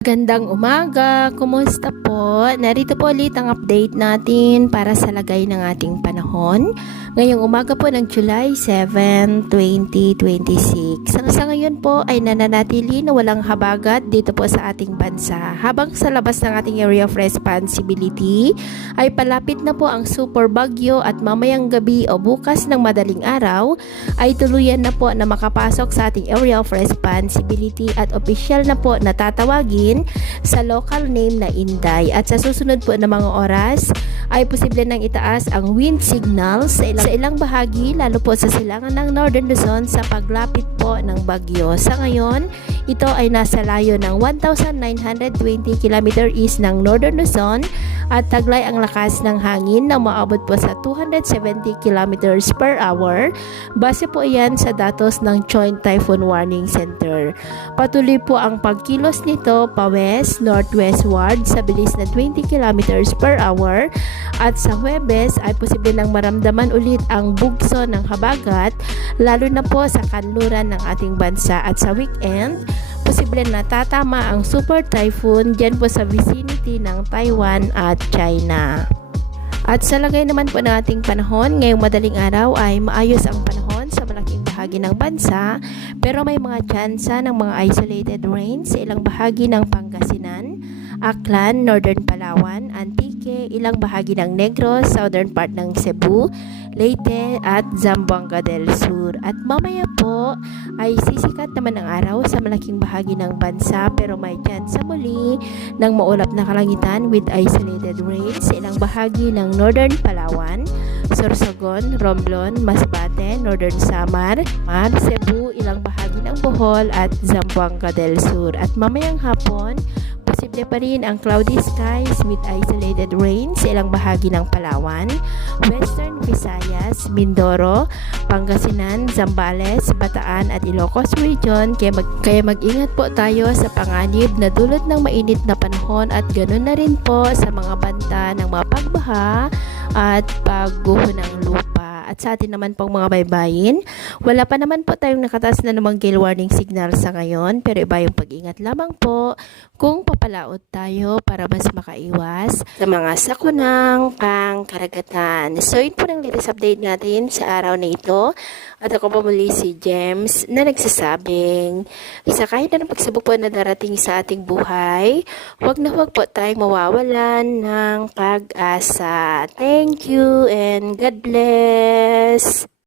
Gandang umaga, kumusta po? Narito po ulit ang update natin para sa lagay ng ating panahon. Ngayong umaga po ng July 7, 2026. Sa ngayon po ay nananatili na walang habagat dito po sa ating bansa. Habang sa labas ng ating area of responsibility ay palapit na po ang super bagyo at mamayang gabi o bukas ng madaling araw ay tuluyan na po na makapasok sa ating area of responsibility at opisyal na po natatawagin sa local name na Inday. At sa susunod po na mga oras ay posible nang itaas ang wind signal sa ilang bahagi, lalo po sa silangan ng Northern Luzon sa paglapit po ng bagyo. Sa ngayon, ito ay nasa layo ng 1,920 km east ng Northern Luzon at taglay ang lakas ng hangin na maabot po sa 270 km per hour. Base po yan sa datos ng Joint Typhoon Warning Center. Patuloy po ang pagkilos nito pa-west, northwestward sa bilis na 20 km per hour at sa Huwebes ay posible nang maramdaman ulit ang bugso ng habagat lalo na po sa kanluran ng ating bansa at sa weekend posible na tatama ang super typhoon dyan po sa vicinity ng Taiwan at China. At sa lagay naman po ng ating panahon, ngayong madaling araw ay maayos ang panahon sa malaking bahagi ng bansa pero may mga tsansa ng mga isolated rains sa ilang bahagi ng Pangasinan, Aklan, Northern Palawan, Antique, ilang bahagi ng Negros, southern part ng Cebu, Leyte at Zamboanga del Sur. At mamaya po ay sisikat naman ang araw sa malaking bahagi ng bansa pero may tsansa muli ng maulap na kalangitan with isolated rains sa ilang bahagi ng Northern Palawan, Sorsogon, Romblon, Masbate, Northern Samar, Cebu, ilang bahagi ng Bohol at Zamboanga del Sur. At mamayang hapon, posible pa rin ang cloudy skies with isolated rain sa ilang bahagi ng Palawan, Western Visayas, Mindoro, Pangasinan, Zambales, Bataan at Ilocos Region. Kaya mag-ingat po tayo sa panganib na dulot ng mainit na panahon at ganoon na rin po sa mga banta ng mga pagbaha at pagguho ng lupa. At sa atin naman pong mga baybayin, wala pa naman po tayong nakataas na namang gale warning signal sa ngayon pero iba yung pag-ingat lamang po kung papalaot tayo para mas makaiwas sa mga sakunang pangkaragatan. So yun po ng latest update natin sa araw na ito. At ako po muli si James na nagsasabing sa kahit na pagsubok po na darating sa ating buhay, huwag na huwag po tayong mawawalan ng pag-asa. Thank you and God bless!